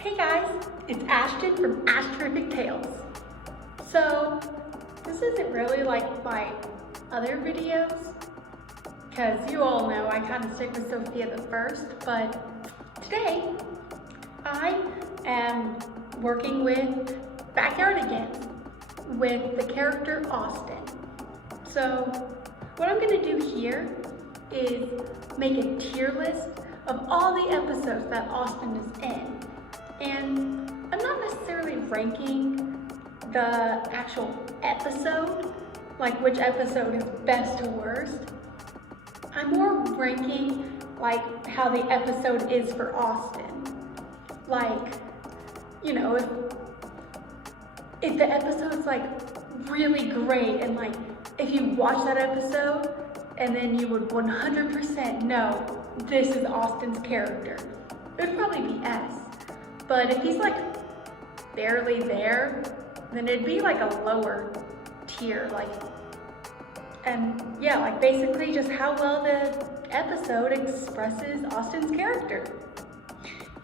Hey guys, it's Ashton from Ash Terrific Tales. So, this isn't really like my other videos, because you all know I kind of stick with Sophia the first, but today I am working with Backyardigans with the character Austin. So, what I'm going to do here is make a tier list of all the episodes that Austin is in. And I'm not necessarily ranking the actual episode, like which episode is best to worst. I'm more ranking like how the episode is for Austin. Like, you know, if the episode's like really great and like if you watch that episode and then you would 100% know this is Austin's character, it would probably be S. But if he's like barely there, then it'd be like a lower tier, like, and yeah, like basically just how well the episode expresses Austin's character.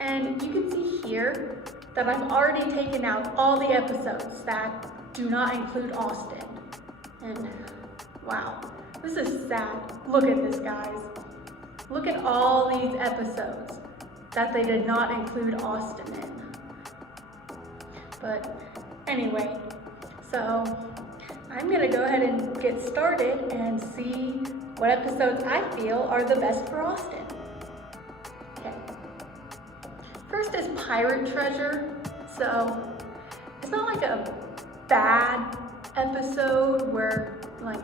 And you can see here that I've already taken out all the episodes that do not include Austin. And wow, this is sad. Look at this, guys. Look at all these episodes that they did not include Austin in. But anyway, so I'm gonna go ahead and get started and see what episodes I feel are the best for Austin. Okay. First is Pirate Treasure. So it's not like a bad episode where like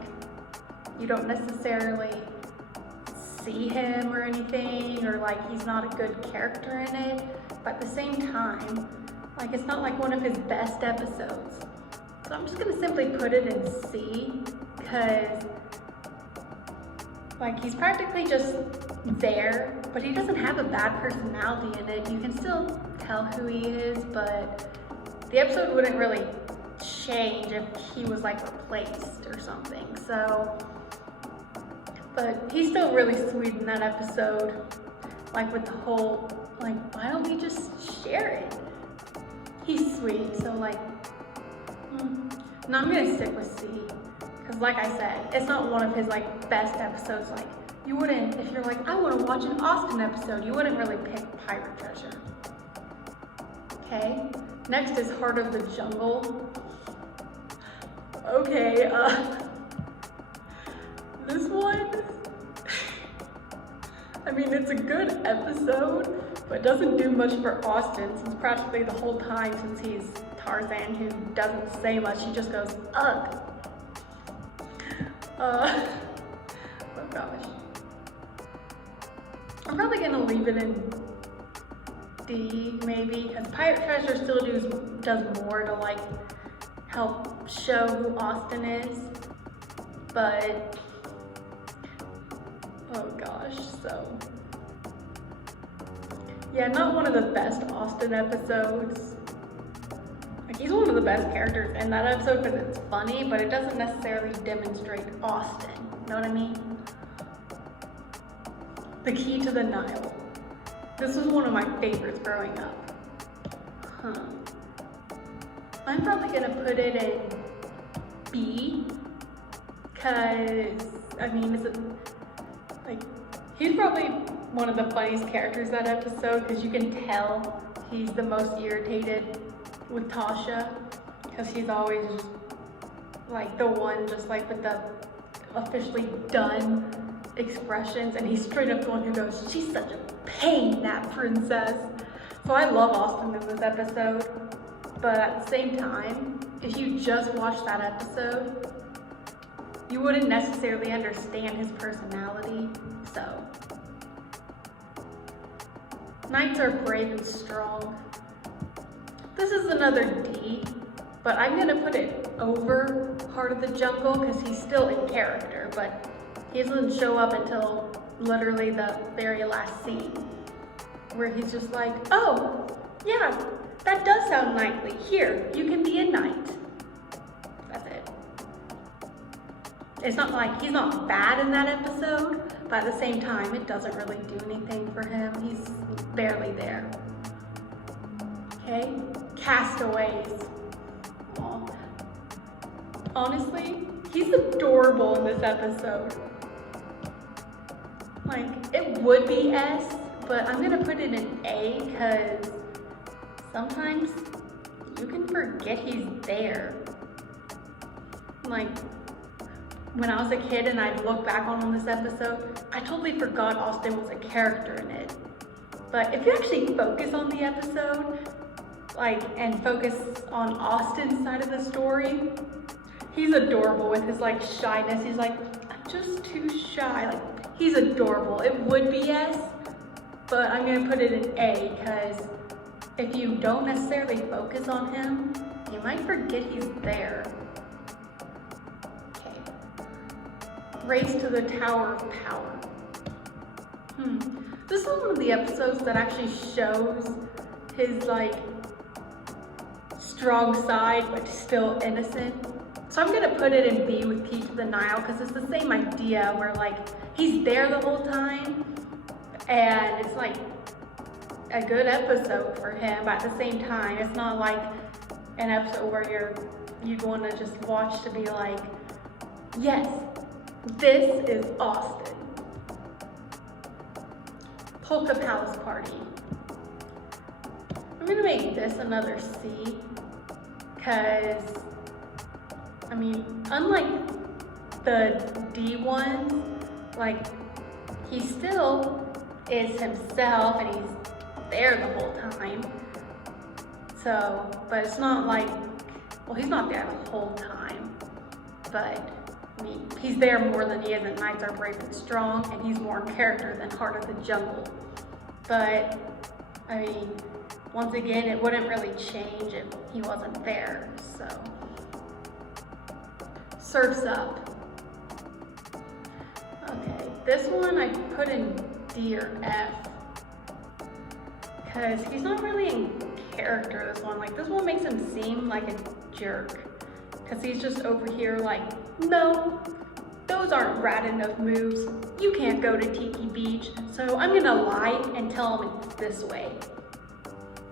you don't necessarily see him or anything, or like he's not a good character in it, but at the same time, like it's not like one of his best episodes. So I'm just gonna simply put it in C, because like he's practically just there, but he doesn't have a bad personality in it. You can still tell who he is, but the episode wouldn't really change if he was like replaced or something. So, but he's still really sweet in that episode, like with the whole, like, why don't we just share it? He's sweet, so like, no, I'm gonna stick with C, because like I said, it's not one of his like best episodes. Like, you wouldn't, if you're like, I want to watch an Austin episode, you wouldn't really pick Pirate Treasure. Okay, next is Heart of the Jungle. Okay, this one, I mean, it's a good episode, but it doesn't do much for Austin, since practically the whole time, since he's Tarzan, who doesn't say much, he just goes, ugh. Oh gosh. I'm probably gonna leave it in D, maybe, because Pirate Treasure still does more to like help show who Austin is, but oh gosh, so yeah, not one of the best Austin episodes. Like, he's one of the best characters in that episode because it's funny, but it doesn't necessarily demonstrate Austin, you know what I mean? The Key to the Nile. This was one of my favorites growing up. I'm probably gonna put it in B, because, I mean, he's probably one of the funniest characters that episode, because you can tell he's the most irritated with Tasha, because he's always just like the one just like with the officially done expressions, and he's straight up the one who goes, she's such a pain, that princess. So I love Austin in this episode, but at the same time, if you just watch that episode, you wouldn't necessarily understand his personality. So Knights Are Brave and Strong. This is another D, but I'm gonna put it over Heart of the Jungle because he's still in character, but he doesn't show up until literally the very last scene, where he's just like, oh, yeah, that does sound knightly. Here, you can be a knight. That's it. It's not like he's not bad in that episode, but at the same time, it doesn't really do anything for him. He's barely there. Okay, Castaways. Aw. Honestly, he's adorable in this episode. Like, it would be S, but I'm gonna put it in A because sometimes you can forget he's there. Like, when I was a kid and I'd look back on this episode, I totally forgot Austin was a character in it. But if you actually focus on the episode, like, and focus on Austin's side of the story, he's adorable with his like shyness. He's like, I'm just too shy. Like, he's adorable. It would be S, but I'm gonna put it in A because if you don't necessarily focus on him, you might forget he's there. Okay. Race to the Tower of Power. This is one of the episodes that actually shows his like strong side, but still innocent. So I'm gonna put it in B with Peach of the Nile because it's the same idea where like he's there the whole time and it's like a good episode for him, but at the same time, it's not like an episode where you'd want to just watch to be like, yes, this is Austin. Polka Palace Party. I'm gonna make this another C because, I mean, unlike the D ones, like, he still is himself and he's there the whole time. So, but it's not like, well, he's not there the whole time, but I mean, he's there more than he is in Knights Are Brave and Strong, and he's more in character than Heart of the Jungle. But, I mean, once again, it wouldn't really change if he wasn't there, so. Surf's Up. Okay, this one I put in D or F, because he's not really in character, this one. Like, this one makes him seem like a jerk, because he's just over here like, no, those aren't rad enough moves. You can't go to Tiki Beach, so I'm gonna lie and tell him it's this way.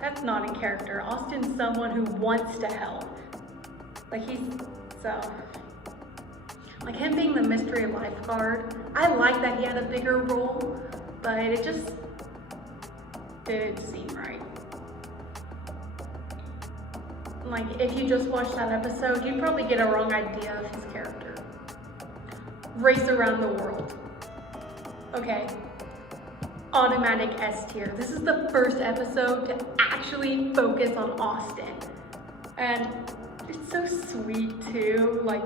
That's not in character. Austin's someone who wants to help. Like, like him being the mystery lifeguard, I like that he had a bigger role, but it just didn't seem right. Like, if you just watched that episode, you'd probably get a wrong idea of his character. Race Around the World. Okay, automatic S tier. This is the first episode to actually focus on Austin. And it's so sweet too. Like,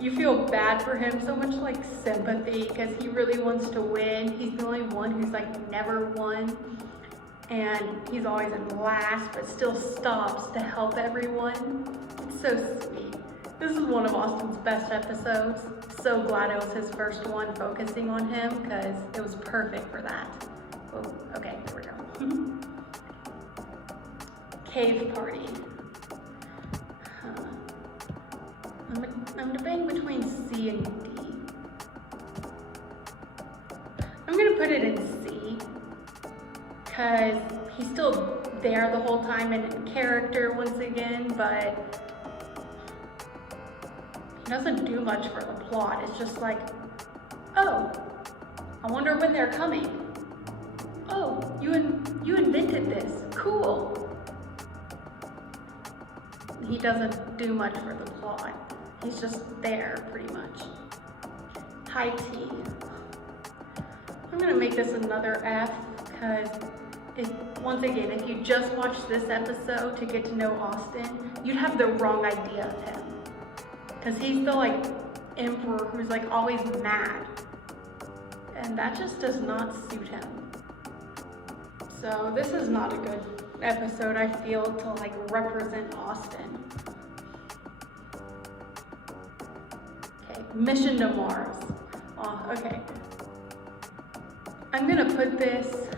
you feel bad for him, so much like sympathy, because he really wants to win. He's the only one who's like never won. And he's always in last, but still stops to help everyone. It's so sweet. This is one of Austin's best episodes. So glad it was his first one focusing on him, because it was perfect for that. Oh, okay, here we go. Cave Party. I'm debating between C and D. I'm gonna put it in C, because he's still there the whole time and in character once again, but he doesn't do much for the plot. It's just like, oh, I wonder when they're coming. Oh, you invented this, cool. He doesn't do much for the plot. He's just there, pretty much. High tea. I'm gonna make this another F, because once again, if you just watch this episode to get to know Austin, you'd have the wrong idea of him. Because he's the like emperor who's like always mad. And that just does not suit him. So this is not a good episode, I feel, to like represent Austin. Okay, Mission to Mars. Oh, okay. I'm gonna put this,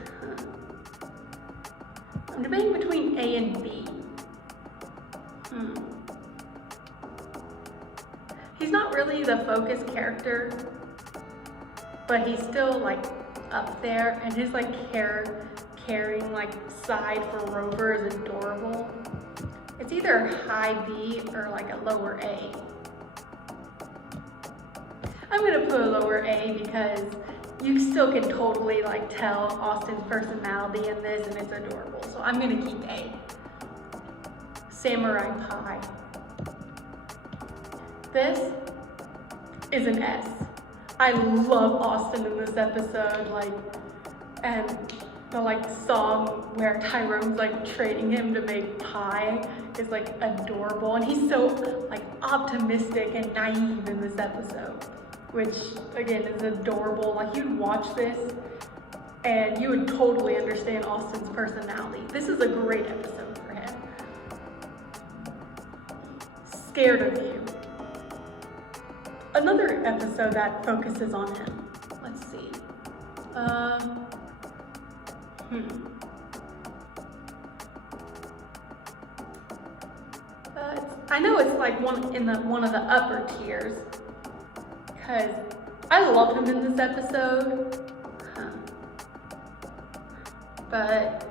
I'm debating between A and B. He's not really the focus character, but he's still like up there, and his like caring like side for Rover is adorable. It's either a high B or like a lower A. I'm gonna put a lower A because you still can totally like tell Austin's personality in this, and it's adorable. So I'm gonna keep A. Samurai Pie. This is an S. I love Austin in this episode, like, and the like song where Tyrone's like training him to make pie is like adorable, and he's so like optimistic and naive in this episode, which again is adorable. Like, you'd watch this and you would totally understand Austin's personality. This is a great episode for him. Scared of You. Another episode that focuses on him. Let's see. I know it's like one of the upper tiers, because I love him in this episode, but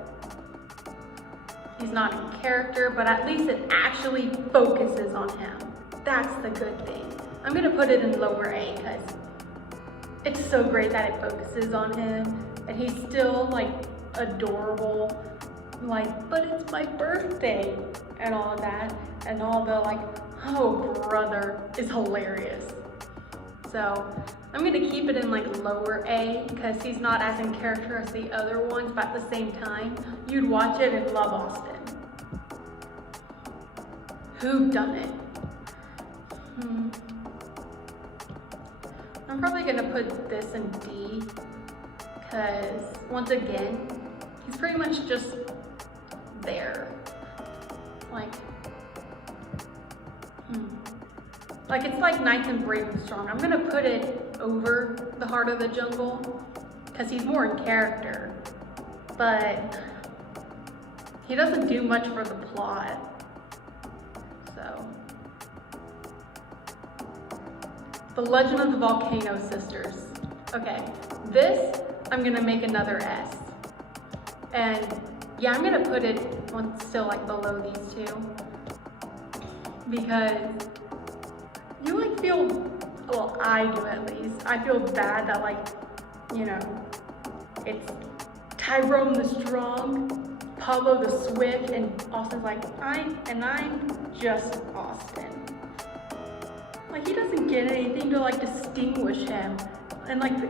he's not in character, but at least it actually focuses on him. That's the good thing. I'm gonna put it in lower A because it's so great that it focuses on him, and he's still like adorable, like, but it's my birthday and all of that, and all the like, oh brother, is hilarious. So I'm gonna keep it in like lower A because he's not as in character as the other ones, but at the same time, you'd watch it and love Austin. Who done it? I'm probably gonna put this in D because once again, he's pretty much just there. Like it's like Nice and Brave and Strong. I'm gonna put it over The Heart of the Jungle because he's more in character, but he doesn't do much for the plot. So, The Legend of the Volcano Sisters. Okay, this I'm gonna make another S, and yeah, I'm gonna put it still like below these two because you like feel, well, I do at least, I feel bad that like, you know, it's Tyrone the Strong, Pablo the Swift, and Austin's like, I'm just Austin. Like, he doesn't get anything to like distinguish him. And like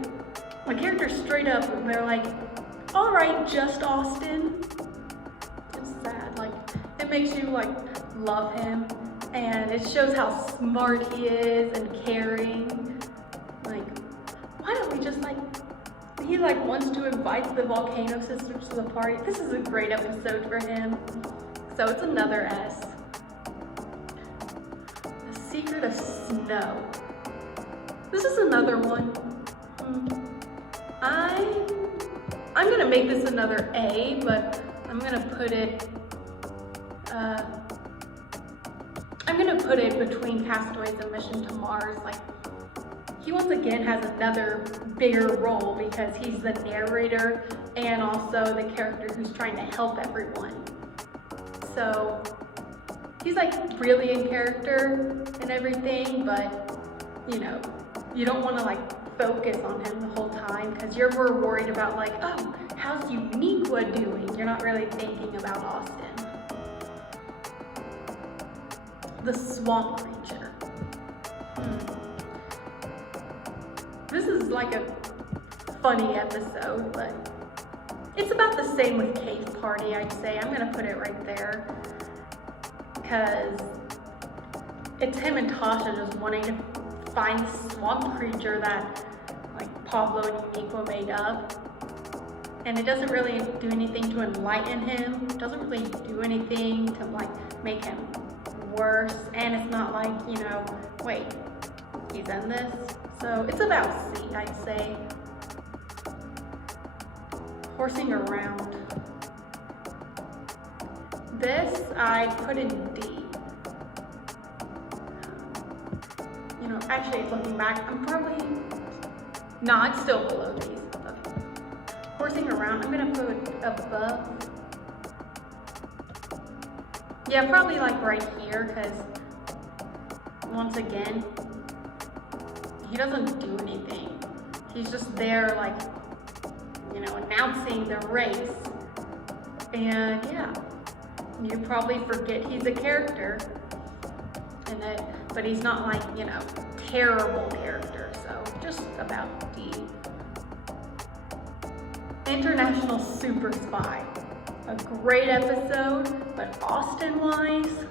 the characters straight up, they're like, all right, just Austin. It's sad, like it makes you like love him, and it shows how smart he is and caring. Like, why don't we just like, he like wants to invite the Volcano Sisters to the party. This is a great episode for him. So it's another S. The Secret of Snow. This is another one. I'm gonna make this another A, but I'm gonna put it between Castaways and Mission to Mars. Like, he once again has another bigger role because he's the narrator and also the character who's trying to help everyone. So he's like really in character and everything, but you know, you don't want to like focus on him the whole time because you're more worried about like, oh, how's Uniqua doing? You're not really thinking about Austin. The Swamp Creature. This is like a funny episode, but it's about the same with Cave Party, I'd say. I'm gonna put it right there because it's him and Tasha just wanting to find the swamp creature that like Pablo and Uniqua made up, and it doesn't really do anything to enlighten him. It doesn't really do anything to like make him worse, and it's not like, you know, wait, he's in this. So it's about C, I'd say. Horsing Around. This I put in D. You know, actually looking back, I'm probably, no, it's still below these. Okay. Horsing Around, I'm gonna put above. Yeah, probably like right here, because once again, he doesn't do anything. He's just there, like, you know, announcing the race. And yeah, you probably forget he's a character in it, but he's not like, you know, terrible character. So just about D. International Super Spy. A great episode, but Austin-wise,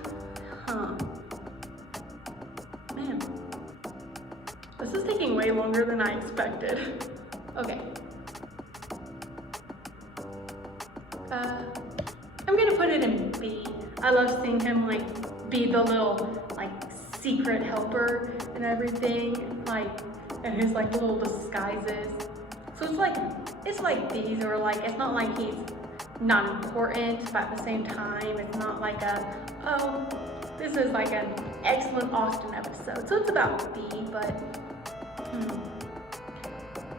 man, this is taking way longer than I expected. Okay. I'm gonna put it in B. I love seeing him like be the little like secret helper and everything, like, and his like little disguises. So it's like these, or like, it's not like he's not important, but at the same time, it's not like a, oh, this is like an excellent Austin episode. So it's about B, but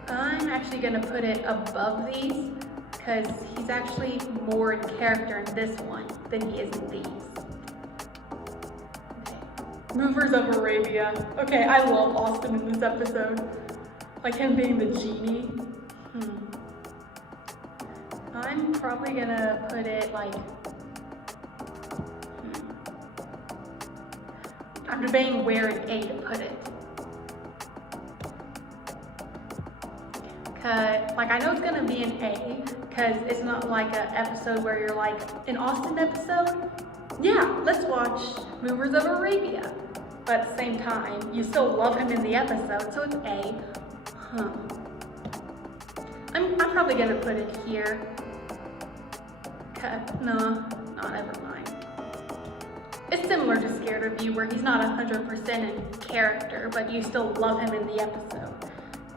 I'm actually gonna put it above these because he's actually more in character in this one than he is in these. Okay. Movers of Arabia. Okay, I love Austin in this episode. Like him being the genie. I'm probably gonna put it like, I'm debating where in A to put it. Cause, like, I know it's gonna be in A, cause it's not like an episode where you're like, an Austin episode? Yeah, let's watch Movers of Arabia. But at the same time, you still love him in the episode, so it's A. I'm probably gonna put it here. No, never mind. It's similar to Scared of You, where he's not 100% in character, but you still love him in the episode.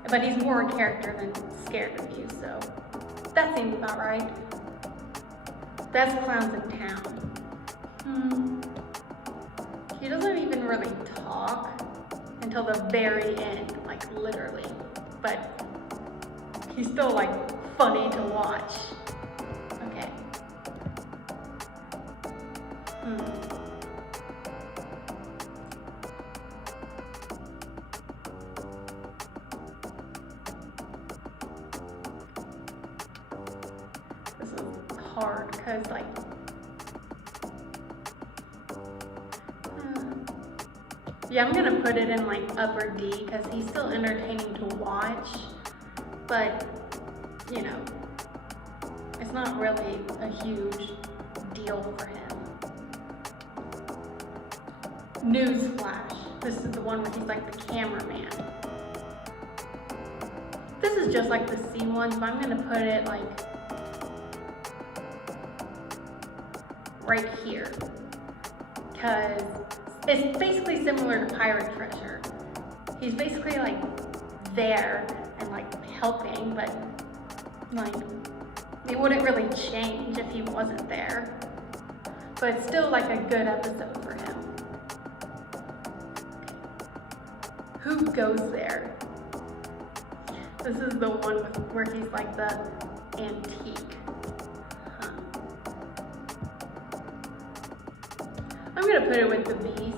But he's more in character than Scared of You, so that seems about right. Best Clowns in Town. He doesn't even really talk until the very end, like literally. But he's still like funny to watch. Okay. This is hard because like yeah, I'm gonna put it in like upper D because he's still entertaining to watch, but you know, it's not really a huge deal for him. Newsflash. This is the one where he's like the cameraman. This is just like the C ones, but I'm gonna put it like right here because it's basically similar to Pirate Treasure. He's basically like there and like helping, but like it wouldn't really change if he wasn't there. But it's still like a good episode for him. Who Goes There? This is the one where he's like the antique. I'm gonna put it with the B's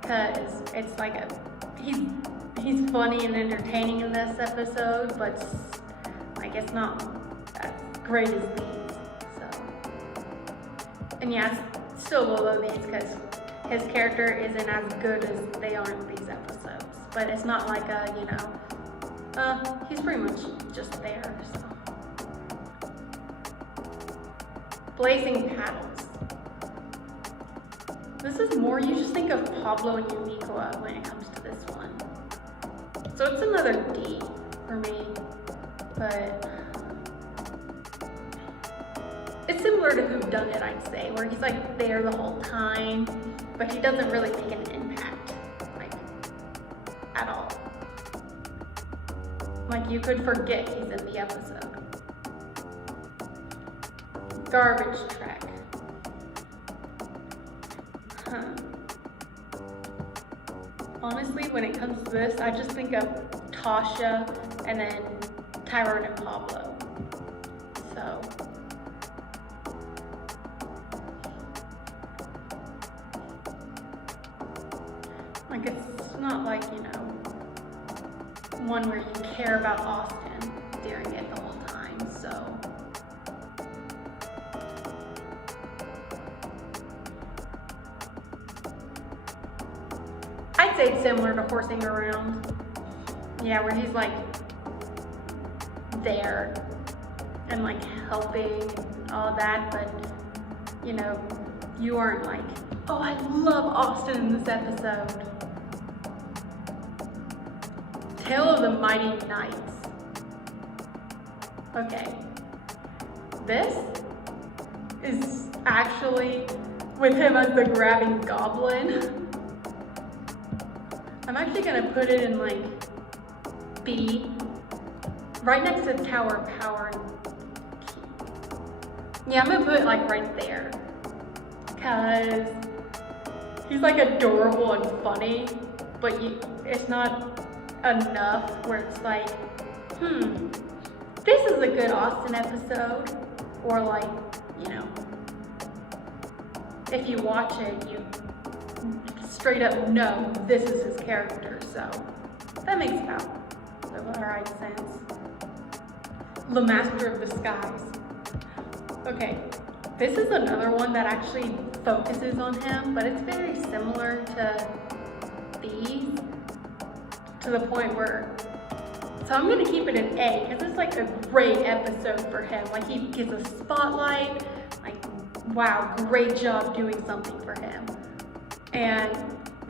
because it's like he's funny and entertaining in this episode, but like it's not as great as these. So, and yeah, it's still below these because his character isn't as good as they are in these episodes. But it's not like a, you know, he's pretty much just there. So. Blazing Paddles. This is more, you just think of Pablo and Uniqua when it comes to this one. So it's another D for me, but it's similar to Who Done It, I'd say, where he's like there the whole time, but he doesn't really make an impact, like, at all. Like, you could forget he's in the episode. Garbage Truck. Honestly, when it comes to this, I just think of Tasha and then Tyrone and Pablo. So, Like, it's not like, you know, one where you care about Austin during it the whole time, so. I'd say it's similar to Horsing Around. Yeah, where he's like there and like helping and all that, but you know, you aren't like, oh, I love Austin in this episode. Tale of the Mighty Knights. Okay, this is actually with him as the grabbing goblin. I'm actually gonna put it in like B, right next to Tower of Power. Yeah, I'm gonna put it like right there, cause he's like adorable and funny, but it's not enough where it's like, this is a good Austin episode, or like, you know, if you watch it, you straight up know this is his character, so that makes about alright sense. The Master of Disguise. Okay, this is another one that actually focuses on him, but it's very similar to these, to the point where, so I'm gonna keep it an A, because it's like a great episode for him. Like, he gets a spotlight, like, wow, great job doing something for him. And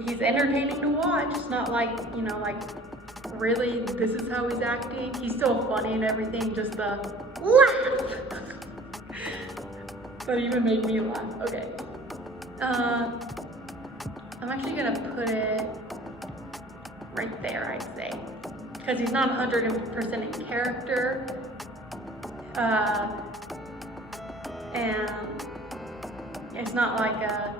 he's entertaining to watch. It's not like, you know, like, really, this is how he's acting? He's still funny and everything, just the laugh. That even made me laugh. Okay. I'm actually gonna put it right there, I'd say. Because he's not 100% in character. And it's not like a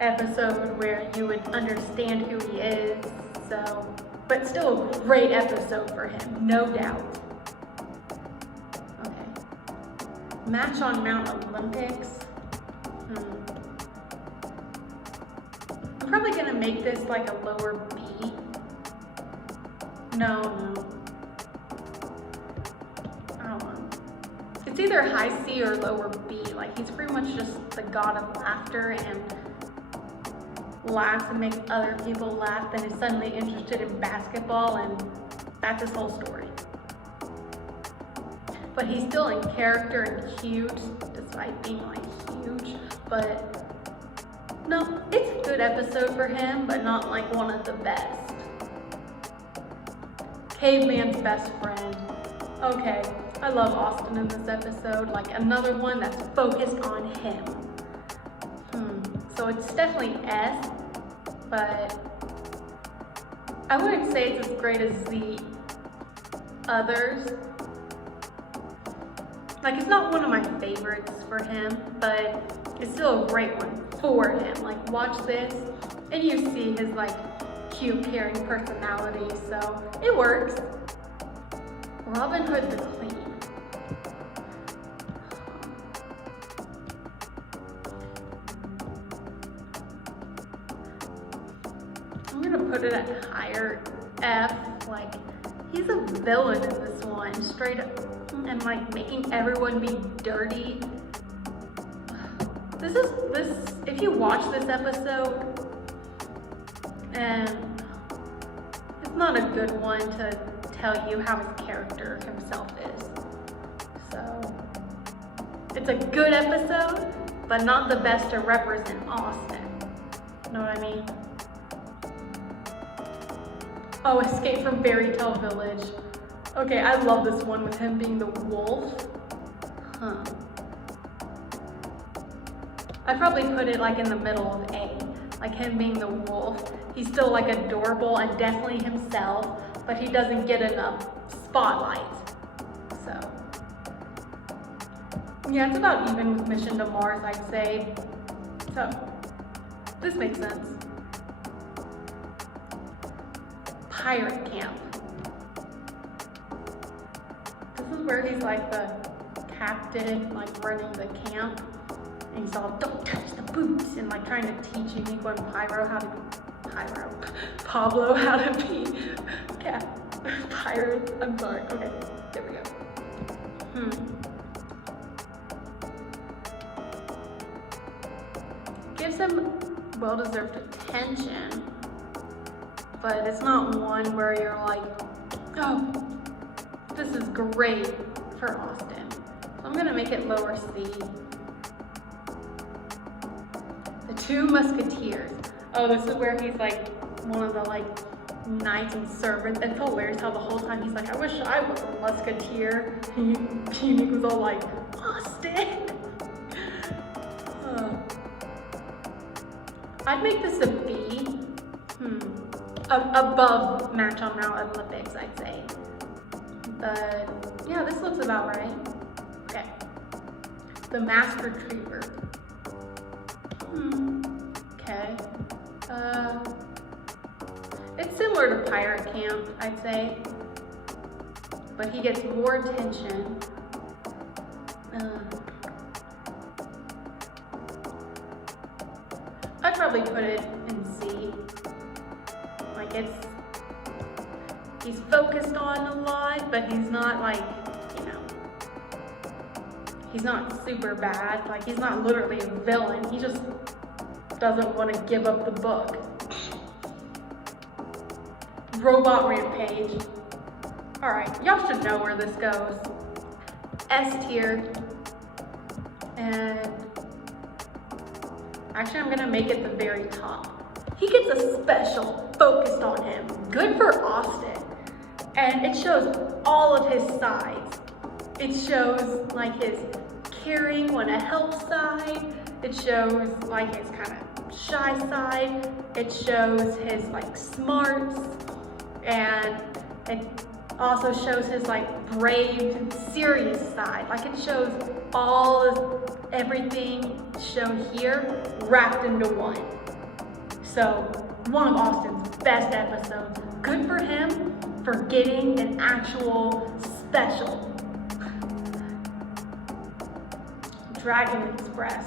episode where you would understand who he is, so, but still a great episode for him, no doubt. Okay. Match on Mount Olympics. I'm probably gonna make this like a lower B. No. I don't know. It's either high C or lower B. Like, he's pretty much just the god of laughter and laughs and makes other people laugh, and is suddenly interested in basketball, and that's his whole story. But he's still in character and cute, despite being like huge. But no, it's a good episode for him, but not like one of the best. Caveman's Best Friend. Okay, I love Austin in this episode. Like, another one that's focused on him. So it's definitely S, but I wouldn't say it's as great as the others. Like, it's not one of my favorites for him, but it's still a great one for him. Like, watch this and you see his like cute, caring personality, so it works. Robin Hood the Queen. I'm gonna put it at higher F. Like, he's a villain in this one, straight up, and like making everyone be dirty. If you watch this episode, and it's not a good one to tell you how his character himself is. So, it's a good episode, but not the best to represent Austin. You know what I mean? Oh, Escape from Fairytale Village. Okay, I love this one with him being the wolf. I'd probably put it like in the middle of A, like him being the wolf. He's still like adorable and definitely himself, but he doesn't get enough spotlight. So, yeah, it's about even with Mission to Mars, I'd say. So, this makes sense. Pirate Camp. This is where he's like the captain, like running the camp. And he's all, don't touch the boots, and like trying to teach Inigo and Pyro Pablo how to be pirates. I'm sorry. Okay, there we go. Gives him well-deserved attention, but it's not one where you're like, oh, this is great for Austin. So I'm gonna make it lower C. The Two Musketeers. Oh, this is where he's like one of the like knights and servants. It's hilarious how the whole time he's like, I wish I was a musketeer. And Unique was all like, Austin. I'd make this a B. Above Match on Mount Olympics, I'd say. But yeah, this looks about right. Okay. The Mask Retriever. Okay. It's similar to Pirate Camp, I'd say. But he gets more attention. I'd probably put it in C. Like he's focused on a lot, but he's not like, you know, he's not super bad. Like he's not literally a villain. He just doesn't want to give up the book. Robot Rampage. Alright, y'all should know where this goes. S tier. And actually I'm gonna make it the very top. He gets a special focused on him. Good for Austin. And it shows all of his sides. It shows like his caring, wanna help side. It shows like his kind of shy side. It shows his like smarts. And it also shows his like brave and serious side. Like it shows all of everything shown here wrapped into one. So one of Austin's best episodes. Good for him for getting an actual special. Dragon Express.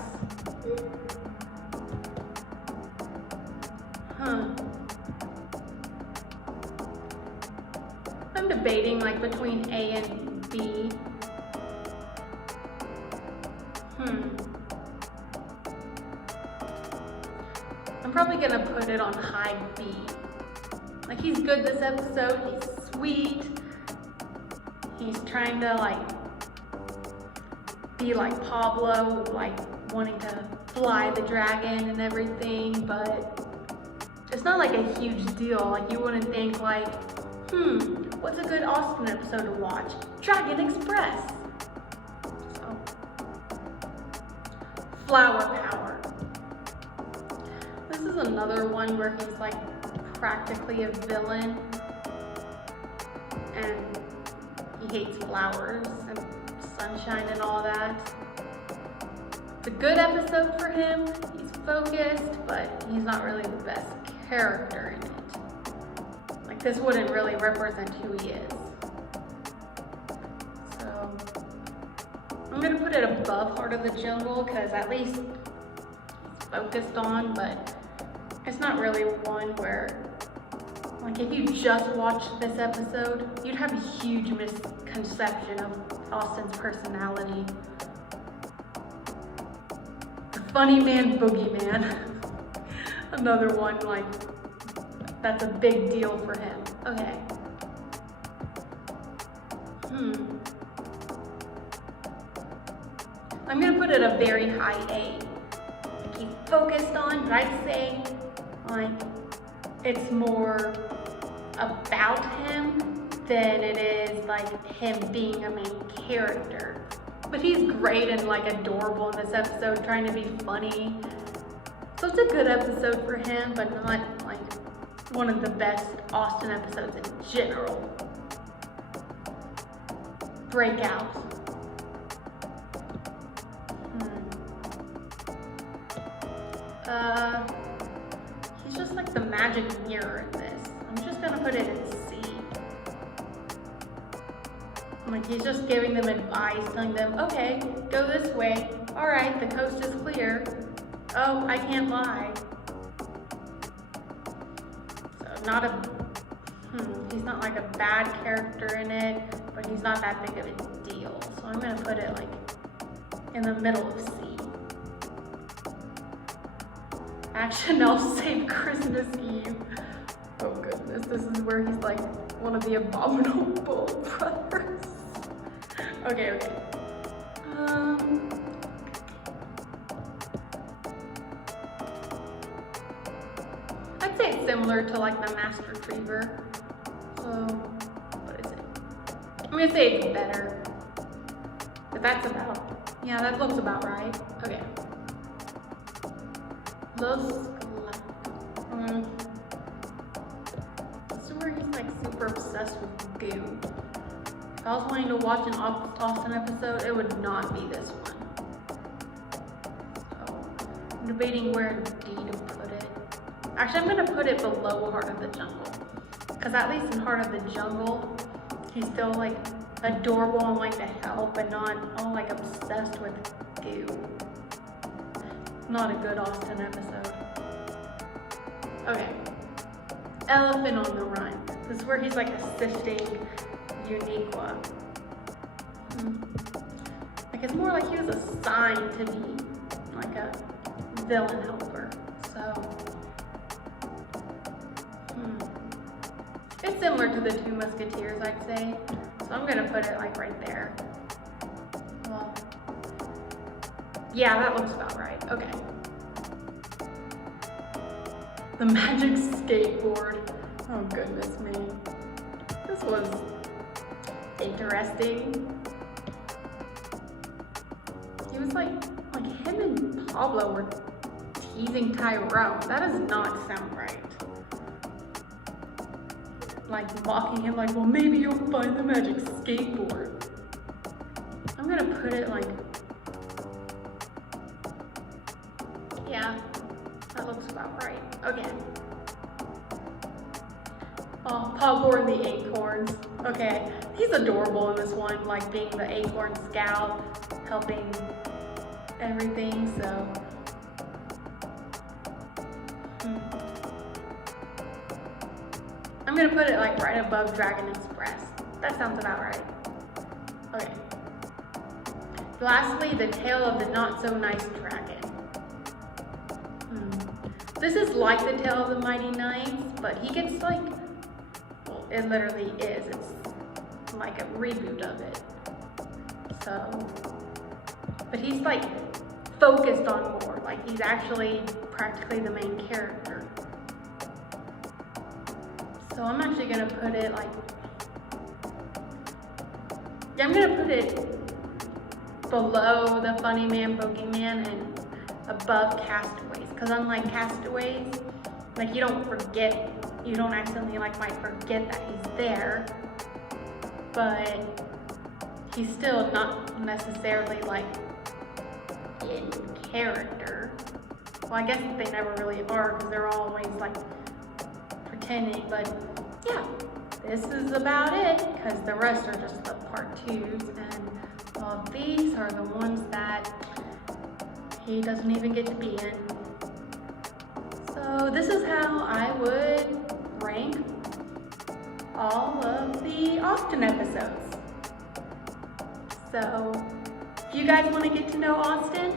I'm debating like between A and B. I'm probably gonna put it on high B. Like he's good this episode, he's sweet. He's trying to like be like Pablo, like wanting to fly the dragon and everything, but it's not like a huge deal. Like you wouldn't think like, what's a good Austin episode to watch? Dragon Express. So, Flower Power. This is another one where he's like practically a villain and he hates flowers and sunshine and all that. It's a good episode for him. He's focused, but he's not really the best character in it. Like this wouldn't really represent who he is. So I'm gonna put it above Heart of the Jungle because at least it's focused on, but it's not really one where, like if you just watched this episode, you'd have a huge misconception of Austin's personality. The Funny Man Boogeyman. Another one like, that's a big deal for him. Okay. I'm gonna put it a very high A. Like he's focused on, but I'd say like it's more about him than it is like him being a main character. But he's great and like adorable in this episode, trying to be funny. So it's a good episode for him, but not like one of the best Austin episodes in general. Breakout. He's just like the magic mirror in this. I'm just gonna put it in C. Like he's just giving them advice, telling them, okay, go this way. All right, the coast is clear. Oh, I can't lie. not a, he's not like a bad character in it, but he's not that big of a deal. So I'm gonna put it like in the middle of C. Action Elf Save Christmas Eve. Oh goodness, this is where he's like one of the abominable brothers. Okay. I'd say it's similar to like the Master Retriever. So, what is it? I'm gonna say it's better. But that's about, yeah, that looks about right. Okay. Looks like, this is where he's like super obsessed with goo. If I was wanting to watch an Austin episode, it would not be this one. So, I'm debating where in D to put it. Actually, I'm gonna put it below Heart of the Jungle. Because at least in Heart of the Jungle, he's still like adorable and like to help, but not all like obsessed with goo. Not a good Austin episode. Okay. Elephant on the Run. This is where he's like assisting Uniqua. Like it's more like he was assigned to be like a villain helper. So it's similar to the Two Musketeers, I'd say. So I'm gonna put it like right there. Well, yeah, that looks about right. Okay. The magic skateboard. Oh goodness me. This was interesting. He was like him and Pablo were teasing Tyrone. That does not sound right. Like mocking him like, well, maybe you'll find the magic skateboard. I'm gonna put it like, yeah, that looks about right. Okay. Oh, Pablo and the Acorns. Okay, he's adorable in this one, like being the Acorn Scout, helping everything, so. I'm gonna put it like right above Dragon Express. That sounds about right. Okay. Lastly, the Tale of the Not So Nice Dragon. This is like the Tale of the Mighty Knights, but he gets like, well, it literally is. It's like a reboot of it. So, but he's like focused on more. Like he's actually practically the main character. So I'm actually gonna put it like, yeah, I'm gonna put it below the Funny Man, Bogeyman, and above Castaways. Because unlike Castaways, like you don't accidentally like might forget that he's there, but he's still not necessarily like in character. Well, I guess they never really are because they're always like pretending, but yeah, this is about it because the rest are just the part 2s, and all of these are the ones that he doesn't even get to be in. So this is how I would rank all of the Austin episodes. So if you guys want to get to know Austin,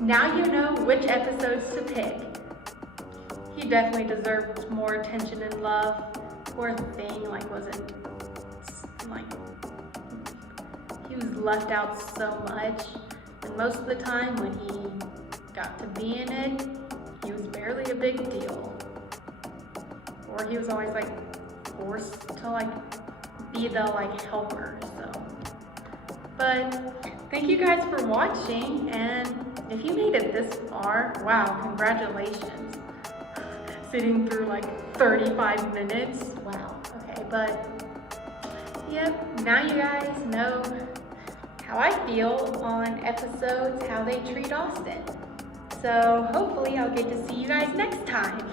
now you know which episodes to pick. He definitely deserved more attention and love. Poor thing, like wasn't like he was left out so much, and most of the time when he got to be in it, he was barely a big deal, or he was always like forced to like be the like helper. So, but thank you guys for watching, and if you made it this far, wow, congratulations. Sitting through like 35 minutes. Wow. Okay, but yep, now you guys know how I feel on episodes, how they treat Austin. So hopefully I'll get to see you guys next time.